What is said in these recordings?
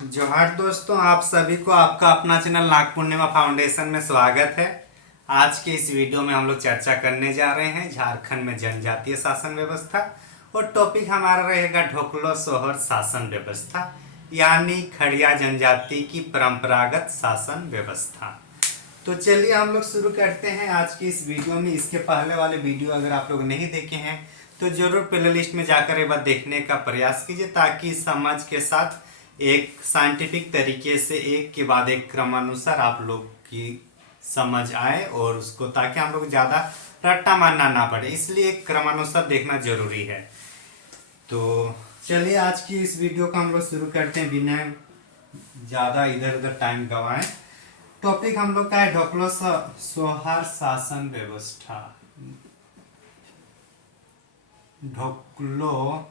जोहार दोस्तों, आप सभी को आपका अपना चैनल नाग पूर्णिमा फाउंडेशन में स्वागत है। आज के इस वीडियो में हम लोग चर्चा करने जा रहे हैं झारखंड में जनजातीय शासन व्यवस्था। और टॉपिक हमारा रहेगा ढोकलो सोहर शासन व्यवस्था, यानी खड़िया जनजाति की परंपरागत शासन व्यवस्था। तो चलिए हम लोग शुरू करते हैं आज की इस वीडियो में। इसके पहले वाले वीडियो अगर आप लोग नहीं देखे हैं तो जरूर प्ले लिस्ट में जाकर एक बार देखने का प्रयास कीजिए, ताकि समझ के साथ एक साइंटिफिक तरीके से एक के बाद एक क्रमानुसार आप लोग की समझ आए, और उसको ताकि हम लोग ज़्यादा रट्टा मारना ना पड़े, इसलिए एक क्रमानुसार देखना जरूरी है। तो चलिए आज की इस वीडियो को हम लोग शुरू करते हैं बिना ज़्यादा इधर उधर टाइम गवाएं। टॉपिक हम लोग का है ढोकलो सोहर शासन व्यवस्था। ढोकलो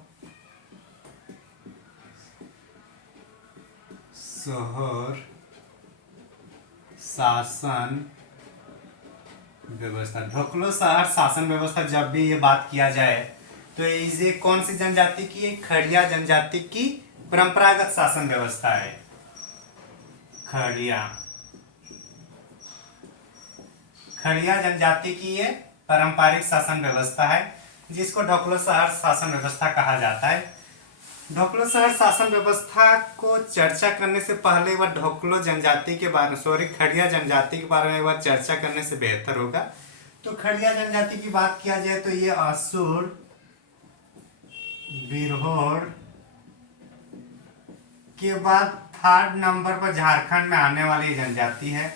सोहर शासन व्यवस्था। ढोकलो सोहर शासन व्यवस्था जब भी ये बात किया जाए तो ये कौन सी जनजाति की है? खड़िया जनजाति की परंपरागत शासन व्यवस्था है। खड़िया जनजाति की ये पारंपरिक शासन व्यवस्था है, जिसको ढोकलो सोहर शासन व्यवस्था कहा जाता है। ढोकलो सोहर शासन व्यवस्था को चर्चा करने से पहले वह ढोकलो जनजाति के बारे खड़िया जनजाति के बारे में वह चर्चा करने से बेहतर होगा। तो खड़िया जनजाति की बात किया जाए तो ये असुर, बिरहोर के बाद थर्ड नंबर पर झारखंड में आने वाली जनजाति है।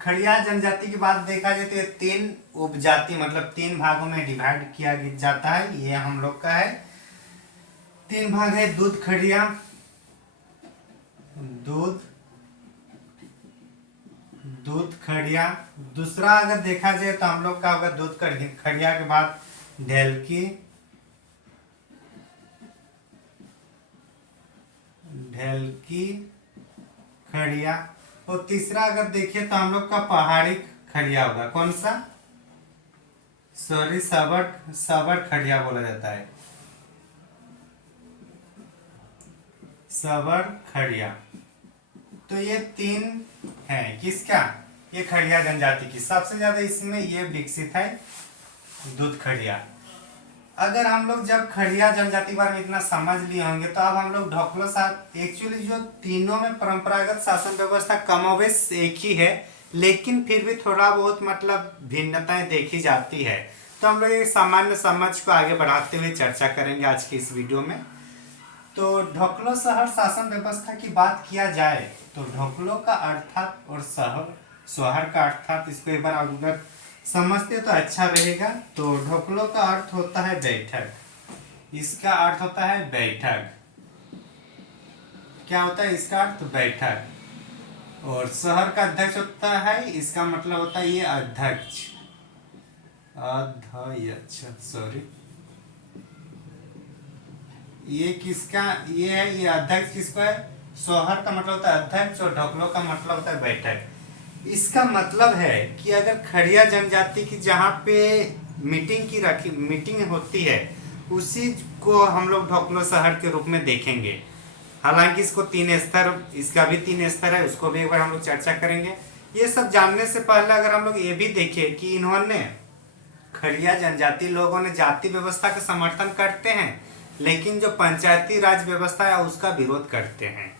खड़िया जनजाति की बात देखा जाए तो ये तीन उपजाति मतलब तीन भागों में डिवाइड किया जाता है। ये हम लोग का है, तीन भाग है। दूध खड़िया, दूध खड़िया। दूसरा अगर देखा जाए तो हम लोग का होगा दूध खड़िया के बाद ढेलकी, खड़िया। और तीसरा अगर देखिए तो हम लोग का पहाड़ी खड़िया होगा। कौन सा? सबर खड़िया बोला जाता है, सबर खड़िया। तो ये तीन है किसका? ये खड़िया जनजाति की। सबसे ज्यादा इसमें ये विकसित है दूध खड़िया। अगर हम लोग जब खड़िया जनजाति के बारे में इतना समझ लिए होंगे तो अब हम लोग ढोकलो साथ एक्चुअली जो तीनों में परंपरागत शासन व्यवस्था कमोवेश एक ही है, लेकिन फिर भी थोड़ा बहुत मतलब भिन्नताएं देखी जाती है। तो हम लोग एक सामान्य समझ को आगे बढ़ाते हुए चर्चा करेंगे आज की इस वीडियो में। तो ढोकलो सोहर शासन व्यवस्था की बात किया जाए तो ढोकलो का अर्थात और सोहर का अर्थात इसको एक बार अगर समझते तो अच्छा रहेगा। तो ढोकलो का अर्थ होता है बैठक, इसका अर्थ होता है बैठक। क्या होता है इसका अर्थ? बैठक। और शहर का अध्यक्ष होता है, इसका मतलब होता है ये अध्यक्ष, सॉरी ये किसका ये है? ये अध्यक्ष किसको है? सोहर का मतलब होता है अध्यक्ष और ढोकलो का मतलब होता है बैठक। इसका मतलब है कि अगर खड़िया जनजाति की जहाँ पे मीटिंग होती है, उसी को हम लोग ढोकलो सोहर के रूप में देखेंगे। हालांकि इसको तीन स्तर, इसका भी तीन स्तर है, उसको भी एक बार हम लोग चर्चा करेंगे। ये सब जानने से पहले अगर हम लोग ये भी देखें कि इन्होंने खड़िया जनजाति लोगों ने जाति व्यवस्था का समर्थन करते हैं, लेकिन जो पंचायती राज व्यवस्था है उसका विरोध करते हैं।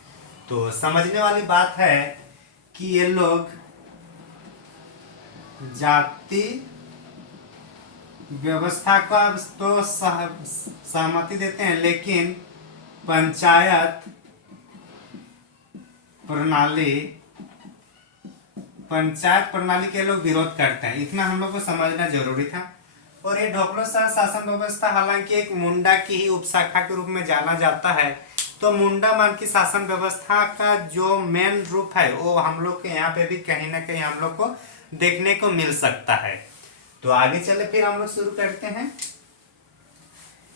तो समझने वाली बात है कि ये लोग जाति व्यवस्था का तो सहमति देते हैं, लेकिन पंचायत प्रणाली के लोग विरोध करते हैं। इतना हम लोग को समझना जरूरी था। और ये ढोकलो सोहर शासन व्यवस्था हालांकि एक मुंडा की ही उपशाखा के रूप में जाना जाता है। तो मुंडा मान की शासन व्यवस्था का जो मेन रूप है वो हम लोग के यहाँ पे भी कहीं ना कहीं हम लोग को देखने को मिल सकता है। तो आगे चले फिर हम लोग शुरू करते हैं।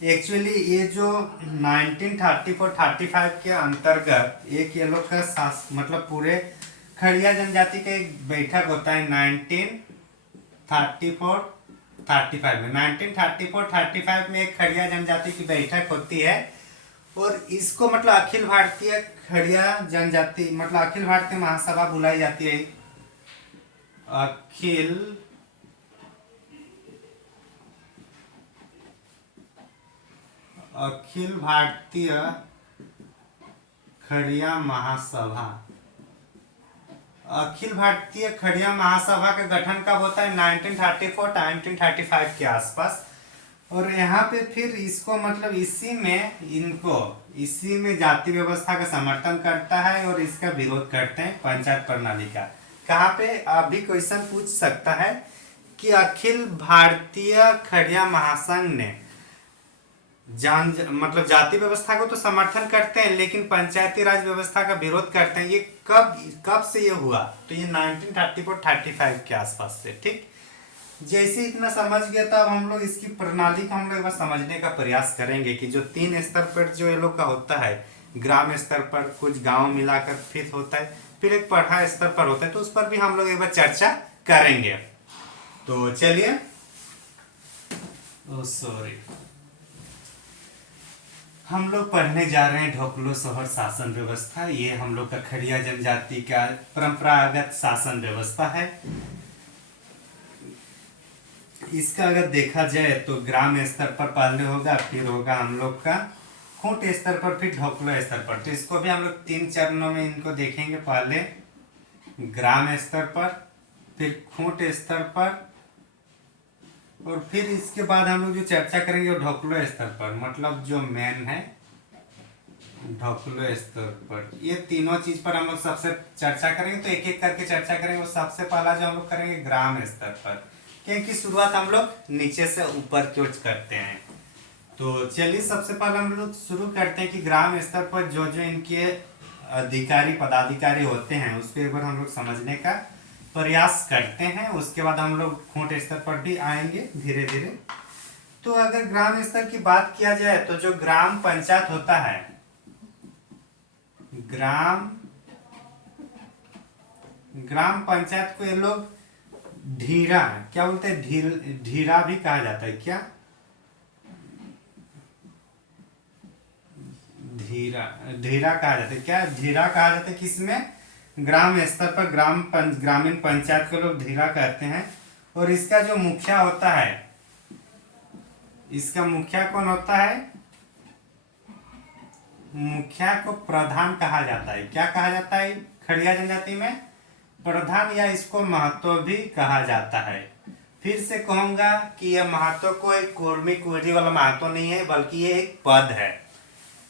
एक्चुअली ये जो 1934-35 के अंतर्गत एक ये लोग का मतलब पूरे खड़िया जनजाति का एक बैठक होता है 1934-35 में। 1934-35 में एक खड़िया जनजाति की बैठक होती है, और इसको मतलब अखिल भारतीय खड़िया जनजाति मतलब अखिल भारतीय महासभा बुलाई जाती है। अखिल अखिल भारतीय खड़िया महासभा। अखिल भारतीय खड़िया महासभा का गठन कब होता है? 1934-1935 के आसपास। और यहाँ पे फिर इसको मतलब इसी में जाति व्यवस्था का समर्थन करता है और इसका विरोध करते हैं पंचायत प्रणाली का। कहाँ पे अभी क्वेश्चन पूछ सकता है कि अखिल भारतीय खड़िया महासंघ ने मतलब जाति व्यवस्था को तो समर्थन करते हैं लेकिन पंचायती राज व्यवस्था का विरोध करते हैं। ये कब से ये हुआ? तो ये 1934-35 के आसपास से। ठीक, जैसे इतना समझ गया तो अब हम लोग इसकी प्रणाली को हम लोग एक बार समझने का प्रयास करेंगे कि जो 3 स्तर पर जो ये लोग का होता है, ग्राम स्तर पर कुछ गांव मिलाकर फिर होता है, फिर एक पढ़ा स्तर पर होता है, तो उस पर भी हम लोग एक बार चर्चा करेंगे। तो चलिए, हम लोग पढ़ने जा रहे हैं ढोकलो सोहर शासन व्यवस्था। ये हम लोग का खड़िया जनजाति का परंपरागत शासन व्यवस्था है। इसका अगर देखा जाए तो ग्राम स्तर पर पहले होगा, फिर होगा हम लोग का खूंट स्तर पर, फिर ढोकलो स्तर पर। तो इसको भी हम लोग 3 चरणों में इनको देखेंगे। पहले ग्राम स्तर पर, फिर खूंट स्तर पर, और फिर इसके बाद हम लोग जो चर्चा करेंगे वो ढोकलो स्तर पर, मतलब जो मेन है ढोकलो स्तर पर। ये तीनों चीज पर हम लोग सबसे चर्चा करेंगे। तो एक एक करके चर्चा करेंगे। वो सबसे पहला जो हम लोग करेंगे ग्राम स्तर पर, क्योंकि शुरुआत हम लोग नीचे से ऊपर की ओर करते हैं। तो चलिए, सबसे पहले हम लोग शुरू करते हैं कि ग्राम स्तर पर जो जो इनके अधिकारी पदाधिकारी होते हैं उसको एक बार हम लोग समझने का प्रयास करते हैं। उसके बाद हम लोग खूंट स्तर पर भी आएंगे धीरे धीरे। तो अगर ग्राम स्तर की बात किया जाए तो जो ग्राम पंचायत होता है, ग्राम पंचायत को ये लोग ढीरा, क्या बोलते हैं, ढीरा भी कहा जाता है। क्या? ढीरा कहा जाता है। क्या ढीरा कहा जाता है? किसमें? ग्राम स्तर पर ग्रामीण पंचायत को लोग ढीरा कहते हैं। और इसका जो मुखिया होता है, इसका मुखिया कौन होता है? मुखिया को प्रधान कहा जाता है। क्या कहा जाता है खड़िया जनजाति में? प्रधान, या इसको महतो भी कहा जाता है। फिर से कहूंगा कि यह महतो को एक कुर्मी कुर्री वाला महतो नहीं है, बल्कि ये एक पद है।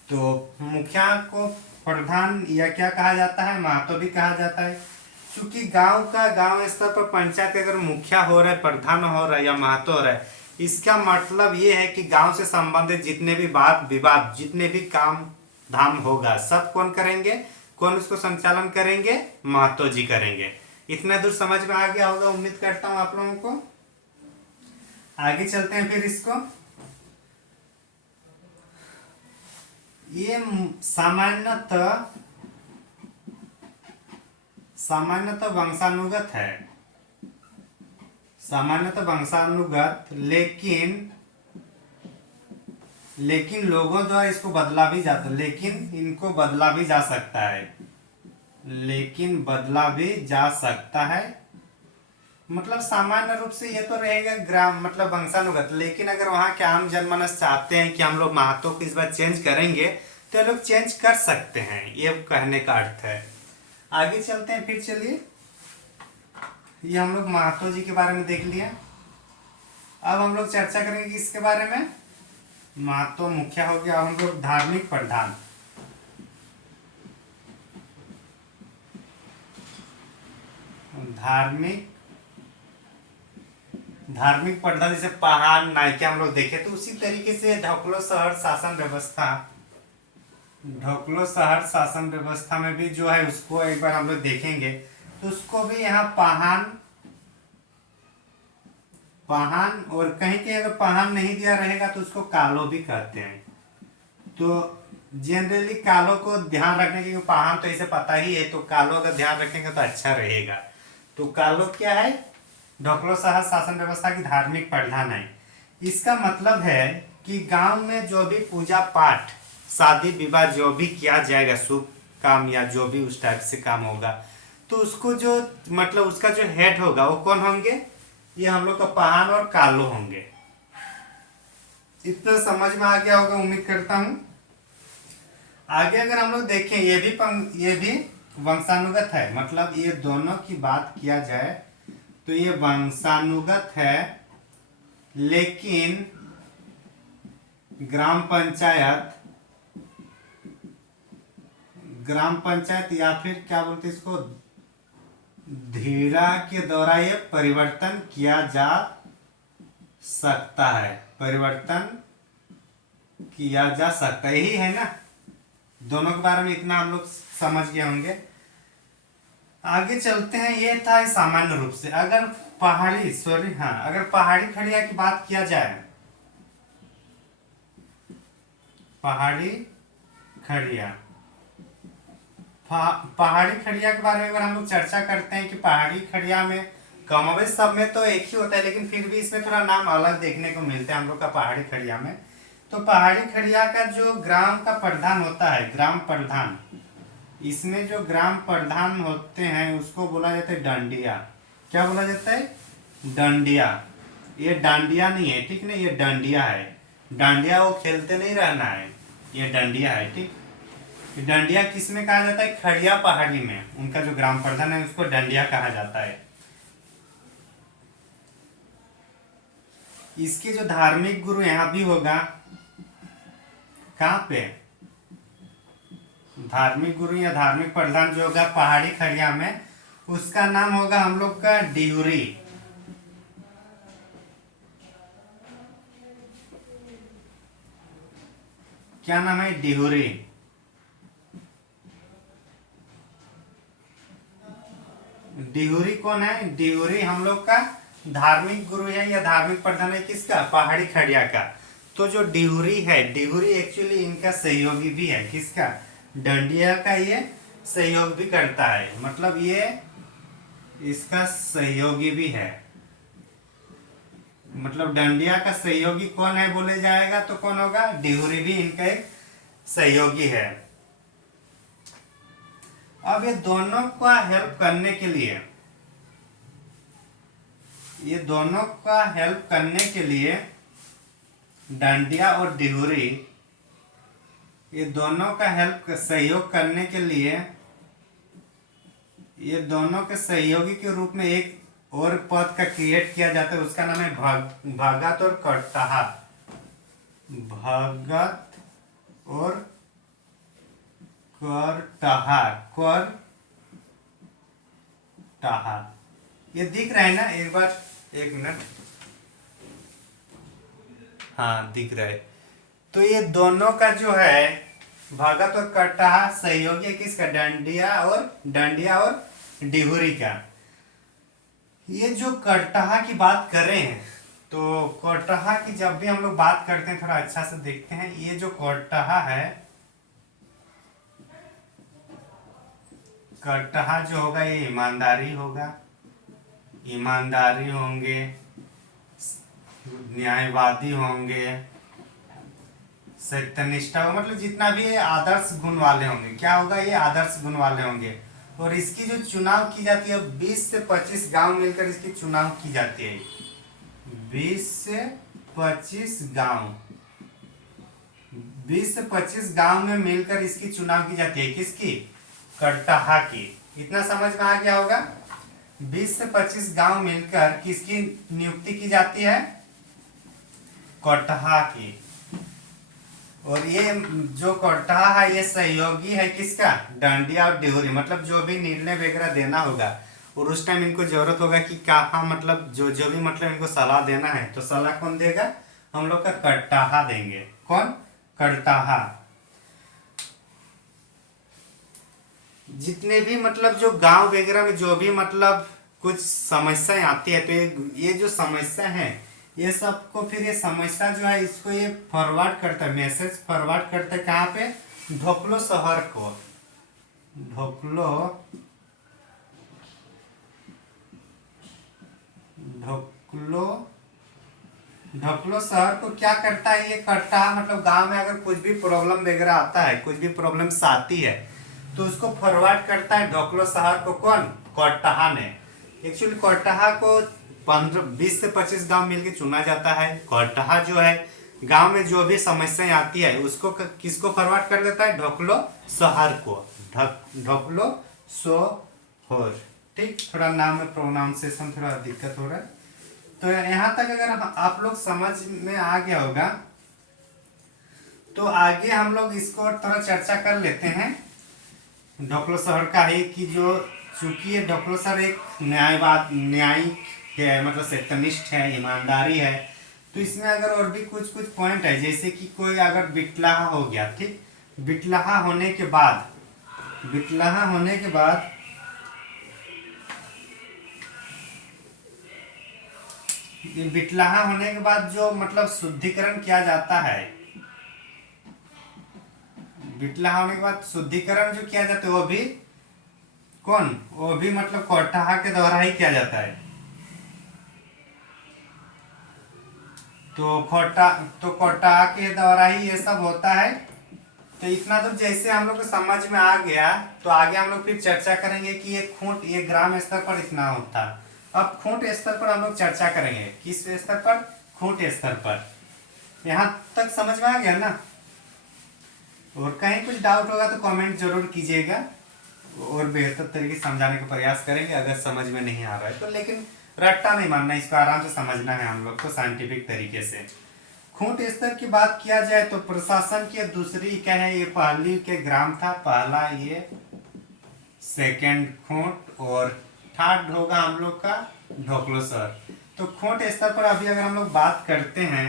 तो मुखिया को प्रधान या क्या कहा जाता है? महतो भी कहा जाता है। क्योंकि गांव स्तर पर पंचायत के अगर मुखिया हो रहा है, प्रधान हो रहा है या महतो हो रहा है, इसका मतलब ये है कि गांव से संबंधित जितने भी बात विवाद, जितने भी काम धाम होगा, सब कौन करेंगे? कौन उसको संचालन करेंगे? महतो जी करेंगे। इतना दूर समझ में आ गया होगा, उम्मीद करता हूं आप लोगों को। आगे चलते हैं फिर इसको। ये सामान्यतः वंशानुगत है, लेकिन लोगों द्वारा इसको बदला भी जाता, इनको बदला भी जा सकता है, मतलब सामान्य रूप से ये तो रहेगा ग्राम मतलब वंशानुगत। लेकिन अगर वहाँ के आम जनमानस चाहते हैं कि हम लोग महतो को इस बार चेंज करेंगे तो लोग चेंज कर सकते हैं, ये कहने का अर्थ है। आगे चलते हैं फिर। चलिए, ये हम लोग महतो जी के बारे में देख लिया। अब हम लोग चर्चा करेंगे किसके बारे में? महतो मुखिया हो गया। हम लोग धार्मिक प्रधान, धार्मिक प्रधान जैसे पहाड़ नायके हम लोग देखे, तो उसी तरीके से ढोकलो शहर शासन व्यवस्था में भी जो है उसको एक बार हम लोग देखेंगे। तो उसको भी यहाँ पहान और कहीं के अगर पहान नहीं दिया रहेगा तो उसको कालो भी कहते हैं। तो जनरली कालो को ध्यान रखने के, पहान तो इसे पता ही है, तो कालो अगर ध्यान रखेंगे तो अच्छा रहेगा। तो कालो क्या है? ढोकलो शहर शासन व्यवस्था की धार्मिक प्रधान है। इसका मतलब है कि गांव में जो भी पूजा पाठ शादी विवाह जो भी किया जाएगा, शुभ काम या जो भी उस टाइप से काम होगा, तो उसको जो मतलब उसका जो हेड होगा वो कौन होंगे? ये हम लोग का पाहन और कालो होंगे। इतना समझ में आ गया होगा उम्मीद करता हूं। आगे अगर हम लोग देखें, ये भी वंशानुगत है, मतलब ये दोनों की बात किया जाए तो ये वंशानुगत है, लेकिन ग्राम पंचायत या फिर क्या बोलते हैं इसको, धीरा के द्वारा ये परिवर्तन किया जा सकता है। परिवर्तन किया जा सकता है, यही है ना। दोनों के बारे में इतना हम लोग समझ गए होंगे। आगे चलते हैं। ये था सामान्य रूप से। अगर अगर पहाड़ी खड़िया की बात किया जाए, पहाड़ी खड़िया पहाड़ी खड़िया के बारे में अगर हम लोग चर्चा करते हैं कि पहाड़ी खड़िया में कमोबेश सब में तो एक ही होता है, लेकिन फिर भी इसमें थोड़ा नाम अलग देखने को मिलते हैं हम लोग का पहाड़ी खड़िया में। तो पहाड़ी खड़िया का जो ग्राम का प्रधान होता है, ग्राम प्रधान, इसमें जो ग्राम प्रधान होते हैं उसको बोला जाता है डांडिया। क्या बोला जाता है? डांडिया। ये डांडिया नहीं है, ठीक ना, ये डांडिया है। डांडिया वो खेलते नहीं रहना है, ये डांडिया है, ठीक। डांडिया किस में कहा जाता है? खड़िया पहाड़ी में उनका जो ग्राम प्रधान है उसको डांडिया कहा जाता है। इसके जो धार्मिक गुरु यहाँ भी होगा, कहाँ पे? धार्मिक गुरु या धार्मिक प्रधान जो होगा पहाड़ी खड़िया में, उसका नाम होगा हम लोग का डिहुरी। क्या नाम है? डिहुरी। डिहुरी कौन है? डिहुरी हम लोग का धार्मिक गुरु है या धार्मिक प्रधान है, किसका? पहाड़ी खड़िया का। तो जो डिहुरी है, डिहुरी एक्चुअली इनका सहयोगी भी है, किसका? डंडिया का ये सहयोग भी करता है, मतलब ये इसका सहयोगी भी है। मतलब डंडिया का सहयोगी कौन है बोले जाएगा तो कौन होगा? डिहुरी भी इनका एक सहयोगी है। अब ये दोनों का हेल्प करने के लिए, डांडिया और डिहुरी, ये दोनों का सहयोग करने के लिए, ये दोनों के सहयोगी के रूप में एक और पद का क्रिएट किया जाता है, उसका नाम है भगत और करटहा। भगत और करटहा। ये दिख रहा है ना? एक बार, एक मिनट। हाँ, दिख रहा है। तो ये दोनों का जो है भगत और करटहा सहयोगी किसका? डांडिया और डिहुरी का। ये जो करटहा की बात कर रहे हैं, तो करटहा की जब भी हम लोग बात करते हैं थोड़ा अच्छा से देखते हैं। ये जो करटहा है, करटहा जो होगा ये ईमानदारी होगा, ईमानदारी होंगे, न्यायवादी होंगे, सत्यनिष्ठा हो, मतलब जितना भी ये आदर्श गुण वाले होंगे। क्या होगा? ये आदर्श गुण वाले होंगे। और इसकी जो चुनाव की जाती है, 20 से 25 गांव मिलकर इसकी चुनाव की जाती है। 20 से 25 गांव, 20 से 25 गांव में मिलकर इसकी चुनाव की जाती है। किसकी? करटहा की। इतना समझ में आ गया होगा। 20 से 25 गांव मिलकर किसकी नियुक्ति की जाती है? करटहा की। और ये जो करटहा है ये सहयोगी है किसका? डांडिया और डिहुरी। मतलब जो भी निर्णय वगैरह देना होगा और उस टाइम इनको जरूरत होगा कि कहाँ, मतलब जो भी मतलब इनको सलाह देना है, तो सलाह कौन देगा? हम लोग का करटहा देंगे। कौन? करटहा। जितने भी मतलब जो गांव वगैरह में जो भी मतलब कुछ समस्याएं आती है, तो ये जो समस्या है, ये सबको फिर ये समस्या जो है इसको ये फॉरवर्ड करता है, मैसेज फॉरवर्ड करता है कहाँ पे? ढोकलो शहर को। ढोकलो ढोकलो शहर को क्या करता है, ये करता है मतलब गांव में अगर कुछ भी प्रॉब्लम वगैरह आता है, कुछ भी प्रॉब्लम्स आती है तो उसको फॉरवर्ड करता है ढोकलो शहर को। कौन? कोटहा ने। एक्चुअली कोटहा को 20 से 25 गांव मिलके चुना जाता है। कोटहा जो है गांव में जो भी समस्याएं आती है उसको किसको फॉरवर्ड कर देता है? ढोकलो शहर को। ढोकलो सोहर। ठीक, थोड़ा नाम में प्रोनाउंसिएशन थोड़ा दिक्कत हो रहा है। तो यहाँ तक अगर आप लोग समझ में आ गया होगा तो आगे हम लोग इसको थोड़ा चर्चा कर लेते हैं ढोकलो शहर का ही, कि जो चूंकि ये ढोकलो शहर एक न्यायिक है, मतलब सत्यनिष्ठ है, ईमानदारी है, तो इसमें अगर और भी कुछ कुछ पॉइंट है, जैसे कि कोई अगर बिटलाहा हो गया, ठीक, बिटलाहा होने के बाद जो मतलब शुद्धिकरण किया जाता है, बिटलाहा होने के बाद शुद्धिकरण जो किया जाता है वो भी वो भी मतलब कोटहा के द्वारा ही किया जाता है। तो कोटहा के द्वारा ही ये सब होता है। तो इतना तो जैसे हम लोग को समझ में आ गया, तो आगे हम लोग फिर चर्चा करेंगे कि ये ग्राम स्तर पर इतना होता। अब खूंट स्तर पर हम लोग चर्चा करेंगे। किस स्तर पर? खूंट स्तर पर। यहाँ तक समझ में आ गया ना? और कहीं कुछ डाउट होगा तो कमेंट जरूर कीजिएगा और बेहतर तरीके से समझाने का प्रयास करेंगे अगर समझ में नहीं आ रहा है तो। लेकिन रट्टा नहीं मानना, इसको आराम से समझना है हम लोग को साइंटिफिक तरीके से। खूंट स्तर की बात किया जाए तो प्रशासन की दूसरी इकाई है, ये पहली के ग्राम था, पहला ये सेकंड खूंट, और थर्ड होगा हम लोग का ढोकलो शहर। तो खूंट स्तर पर अभी अगर हम लोग बात करते हैं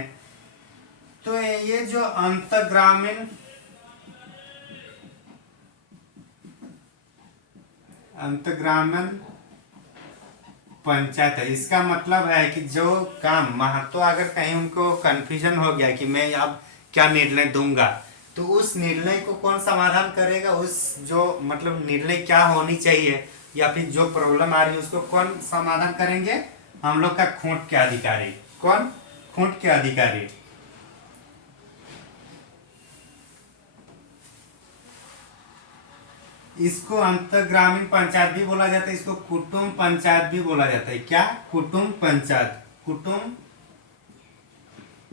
तो ये जो अंतग्रामीण पंचायत है, इसका मतलब है कि जो काम महत्व, अगर कहीं उनको कंफ्यूजन हो गया कि मैं अब क्या निर्णय दूंगा, तो उस निर्णय को कौन समाधान करेगा, उस जो मतलब निर्णय क्या होनी चाहिए या फिर जो प्रॉब्लम आ रही है उसको कौन समाधान करेंगे? हम लोग का खूंट के अधिकारी। कौन? खूंट के अधिकारी। इसको अंतर्ग्रामीण पंचायत भी बोला जाता है, इसको कुटुंब पंचायत भी बोला जाता है। क्या? कुटुंब पंचायत।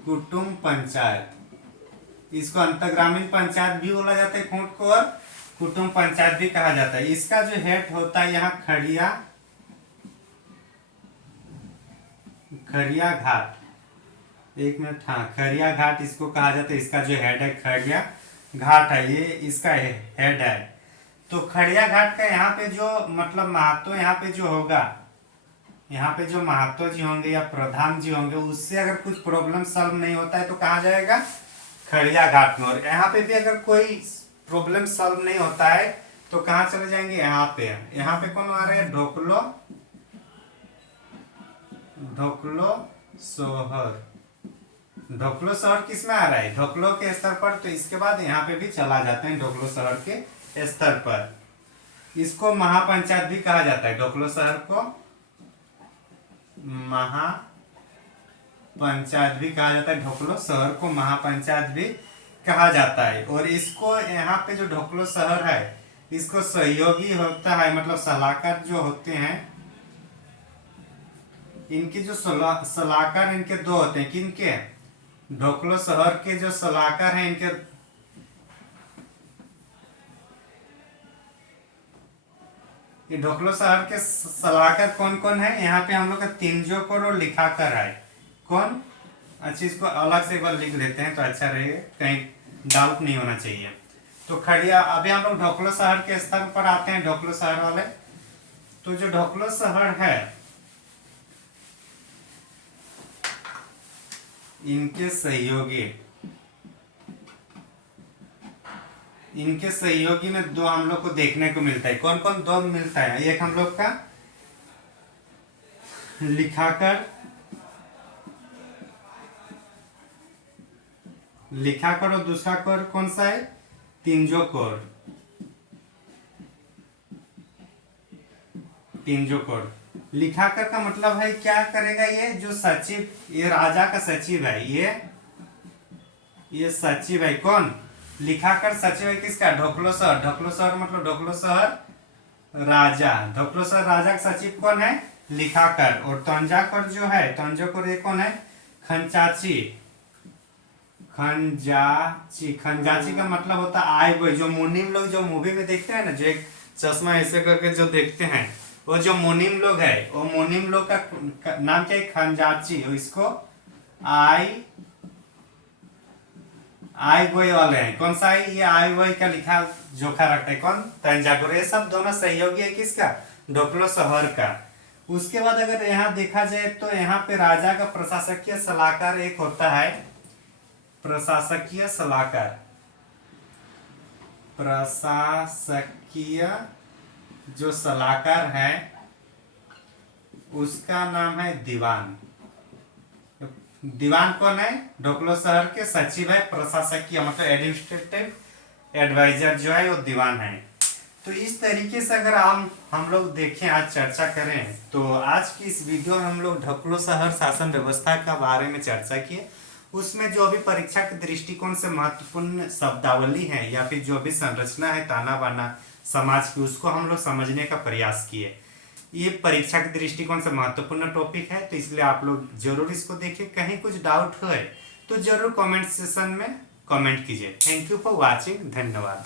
कुटुंब पंचायत। इसको अंतर्ग्रामीण पंचायत भी बोला जाता है खूंट को, और कुटुंब पंचायत भी कहा जाता है। इसका जो हेड होता है यहाँ खड़िया घाट। एक मिनट, हाँ, खड़िया घाट इसको कहा जाता है। इसका जो हेड है खड़िया घाट है, ये इसका हेड है। तो खड़िया घाट का यहाँ पे जो मतलब महत्व, यहाँ पे जो होगा, यहाँ पे जो महत्व जी होंगे या प्रधान जी होंगे, उससे अगर कुछ प्रॉब्लम सॉल्व नहीं होता है तो कहाँ जाएगा? खड़िया घाट में। और यहाँ पे भी अगर कोई प्रॉब्लम सॉल्व नहीं होता है तो कहाँ चले जाएंगे? यहाँ पे। यहाँ पे कौन आ रहे हैं? ढोकलो सोहर। ढोकलो शहर किस में आ रहा है? ढोकलो के स्तर पर। तो इसके बाद यहाँ पे भी चला जाते हैं ढोकलो शहर के स्तर पर। इसको महापंचायत भी कहा जाता है। ढोकलो शहर को महापंचायत भी कहा जाता है, ढोकलो शहर को महापंचायत भी कहा जाता है। और इसको यहाँ पे जो ढोकलो शहर है इसको सहयोगी होता है, मतलब सलाहकार जो होते हैं, इनके जो सलाहकार इनके दो होते हैं। किनके? ढोकलो शहर के जो सलाहकार हैं इनके, ये ढोकलो शहर के सलाहकार कौन कौन है? यहाँ पे हम लोग का तिंजोकोर और लिखाकर है। कौन? अच्छा, इसको अलग से एक बार लिख लेते हैं तो अच्छा रहेगा, कहीं डाउट नहीं होना चाहिए। तो खड़िया, अभी हम लोग ढोकलो शहर के स्तर पर आते हैं, ढोकलो शहर वाले। तो जो ढोकलो शहर है इनके सहयोगी में दो हम लोग को देखने को मिलता है। कौन कौन दो मिलता है? एक हम लोग का लिखाकर और दूसरा कोर कौन सा है? तिंजोकोर। लिखाकर का मतलब है क्या करेगा, ये जो सचिव, ये राजा का सचिव है, ये सचिव है कौन, लिखाकर सचिव है किसका, ढोकलोसर। ढोकलोसर मतलब ढोकलोसर राजा, ढोकलोसर राजा का सचिव कौन है, लिखाकर। और तंजाकर जो है, तंजाकर ये कौन है, खंचाची। खंजाची का मतलब होता है आई बॉय। जो मुनीम लोग जो मूवी में देखते हैं ना, जो एक चश्मा ऐसे करके जो देखते हैं, वो जो मुनीम लोग है, वो मुनीम लोग का नाम क्या है, खंजाची। और इसको आई बॉय वाले हैं, कौन सा है ये, आई बॉय का लिखा जोखा रखते हैं कौन, तंजाकुर। ये सब दोनों सहयोगी है किसका, ढोकलो शहर का। उसके बाद अगर यहाँ देखा जाए तो यहाँ पे राजा का प्रशासकीय सलाहकार एक होता है, प्रशासकीय सलाहकार। प्रशासकीय जो सलाहकार है उसका नाम है दीवान। दीवान कौन है, ढोकलो शहर के सचिव है, प्रशासकीय मतलब एडमिनिस्ट्रेटिव एडवाइजर जो है वो दीवान है। तो इस तरीके से अगर हम लोग देखें, आज चर्चा करें, तो आज की इस वीडियो में हम लोग ढोकलो शहर शासन व्यवस्था के बारे में चर्चा किए। उसमें जो भी परीक्षा के दृष्टिकोण से महत्वपूर्ण शब्दावली है या फिर जो भी संरचना है ताना बाना समाज की, उसको हम लोग समझने का प्रयास किए। ये परीक्षा के दृष्टिकोण से महत्वपूर्ण टॉपिक है, तो इसलिए आप लोग जरूर इसको देखिए। कहीं कुछ डाउट है तो जरूर कमेंट सेक्शन में कमेंट कीजिए। थैंक यू फॉर वॉचिंग, धन्यवाद।